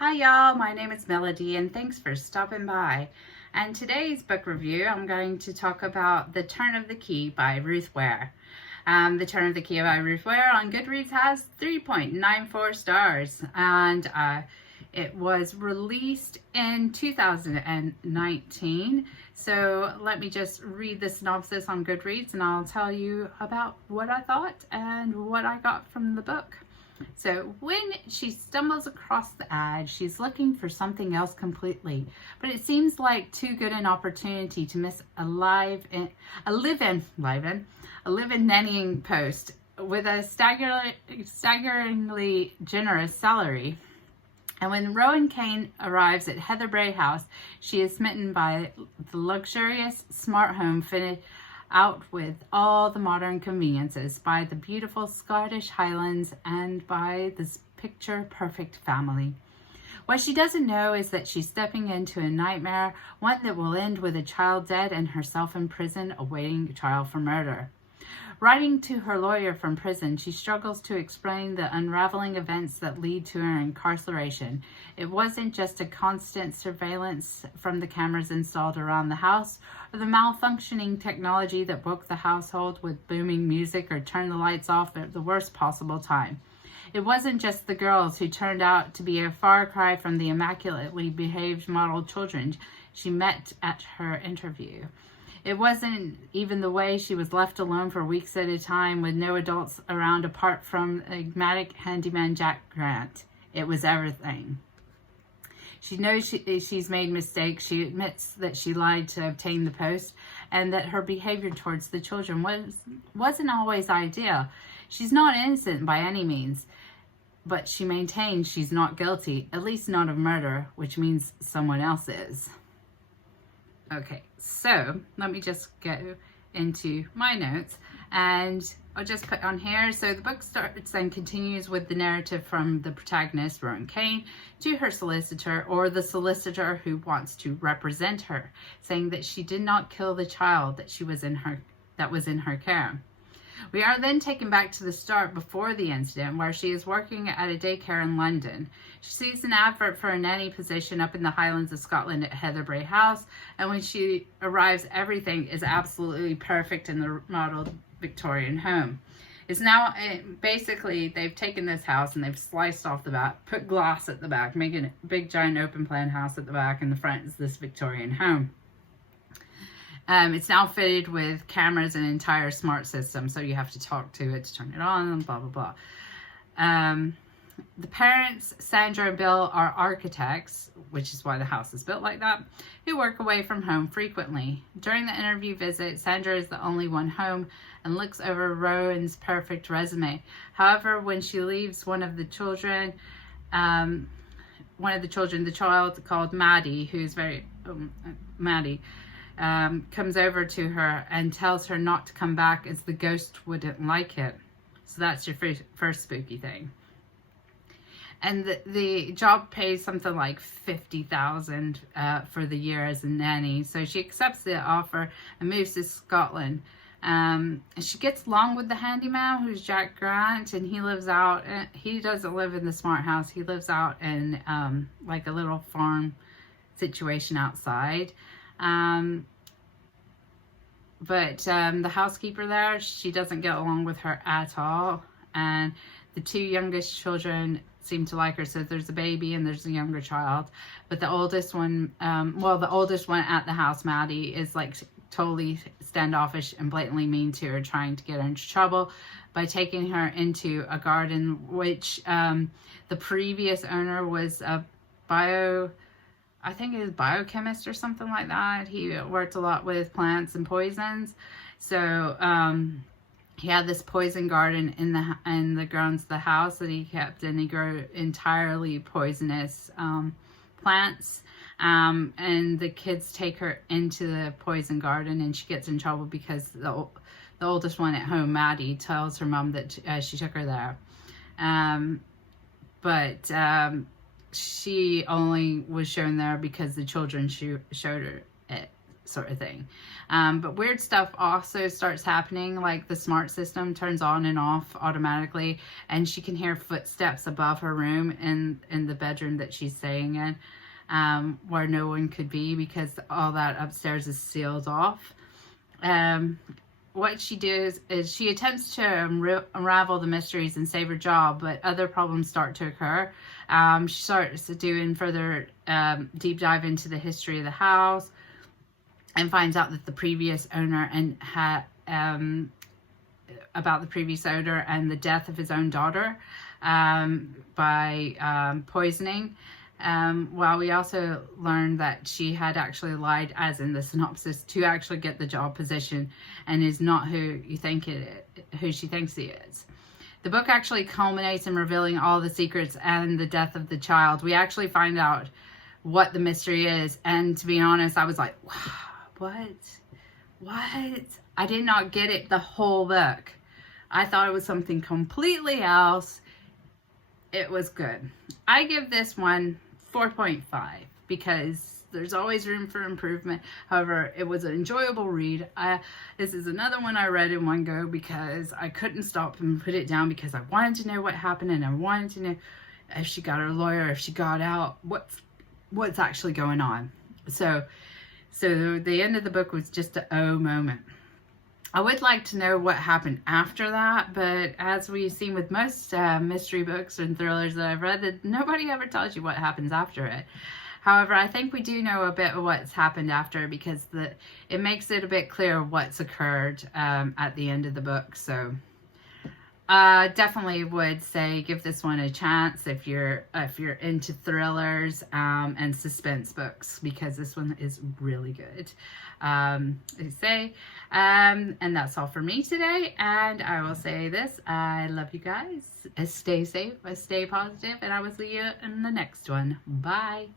Hi y'all, my name is Melody and thanks for stopping by. And today's book review, I'm going to talk about The Turn of the Key by Ruth Ware. The Turn of the Key by Ruth Ware on Goodreads has 3.94 stars, and it was released in 2019. So let me just read the synopsis on Goodreads and I'll tell you about what I thought and what I got from the book. So when she stumbles across the ad, she's looking for something else completely, but it seems like too good an opportunity to miss a live-in nannying post with a staggeringly generous salary. And when Rowan Kane arrives at Heather Bray House, she is smitten by the luxurious smart home fitted out with all the modern conveniences, by the beautiful Scottish Highlands, and by this picture-perfect family. What she doesn't know is that she's stepping into a nightmare, one that will end with a child dead and herself in prison awaiting trial for murder. Writing to her lawyer from prison, she struggles to explain the unraveling events that lead to her incarceration. It wasn't just a constant surveillance from the cameras installed around the house, or the malfunctioning technology that woke the household with booming music or turned the lights off at the worst possible time. It wasn't just the girls who turned out to be a far cry from the immaculately behaved model children she met at her interview. It wasn't even the way she was left alone for weeks at a time with no adults around apart from enigmatic handyman Jack Grant. It was everything. She knows she's made mistakes. She admits that she lied to obtain the post and that her behavior towards the children wasn't always ideal. She's not innocent by any means, but she maintains she's not guilty, at least not of murder, which means someone else is. Okay, so let me just go into my notes and I'll just put on here. So the book starts and continues with the narrative from the protagonist, Rowan Kane, to her solicitor, or the solicitor who wants to represent her, saying that she did not kill the child that was in her care. We are then taken back to the start before the incident, where she is working at a daycare in London. She sees an advert for a nanny position up in the Highlands of Scotland at Heather Bray House, and when she arrives, everything is absolutely perfect in the modeled Victorian home. It's now, basically, they've taken this house and they've sliced off the back, put glass at the back, making a big giant open plan house at the back, and the front is this Victorian home. It's now fitted with cameras and entire smart system, so you have to talk to it to turn it on, and blah, blah, blah. The parents, Sandra and Bill, are architects, which is why the house is built like that, who work away from home frequently. During the interview visit, Sandra is the only one home and looks over Rowan's perfect resume. However, when she leaves, the child called Maddie, who's Maddie, comes over to her and tells her not to come back as the ghost wouldn't like it. So that's your first spooky thing. And the job pays something like $50,000 for the year as a nanny. So she accepts the offer and moves to Scotland. And she gets along with the handyman, who's Jack Grant, and he doesn't live in the smart house. He lives out in like a little farm situation outside. But the housekeeper there, she doesn't get along with her at all. And the two youngest children seem to like her. So there's a baby and there's a younger child. But the oldest one, the oldest one at the house, Maddie, is like totally standoffish and blatantly mean to her, trying to get her into trouble by taking her into a garden, which the previous owner was a biochemist or something like that. He worked a lot with plants and poisons. So he had this poison garden in the grounds of the house that he kept, and he grew entirely poisonous plants. And the kids take her into the poison garden, and she gets in trouble because the oldest one at home, Maddie, tells her mom that she took her there. But she only was shown there because the children showed her it. sort of thing. But weird stuff also starts happening, like the smart system turns on and off automatically, and she can hear footsteps above her room in the bedroom that she's staying in, where no one could be because all that upstairs is sealed off. What she does is she attempts to unravel the mysteries and save her job, but other problems start to occur. She starts doing further deep dive into the history of the house, and finds out that the previous owner about the previous owner and the death of his own daughter by poisoning. Well, we also learned that she had actually lied, as in the synopsis, to actually get the job position, and is not who she thinks he is. The book actually culminates in revealing all the secrets and the death of the child. We actually find out what the mystery is, and to be honest, I was like, wow, what? I did not get it the whole book. I thought it was something completely else. It was good. I give this one 4.5 because there's always room for improvement. However, it was an enjoyable read. This is another one I read in one go because I couldn't stop and put it down because I wanted to know what happened, and I wanted to know if she got her lawyer, if she got out, what's actually going on. So the end of the book was just a oh moment. I would like to know what happened after that, but as we've seen with most mystery books and thrillers that I've read, that nobody ever tells you what happens after it. However, I think we do know a bit of what's happened after, because it makes it a bit clear what's occurred at the end of the book. So definitely would say give this one a chance if you're into thrillers and suspense books, because this one is really good. And that's all for me today, and I will say this: I love you guys. Stay safe, stay positive, and I will see you in the next one. Bye.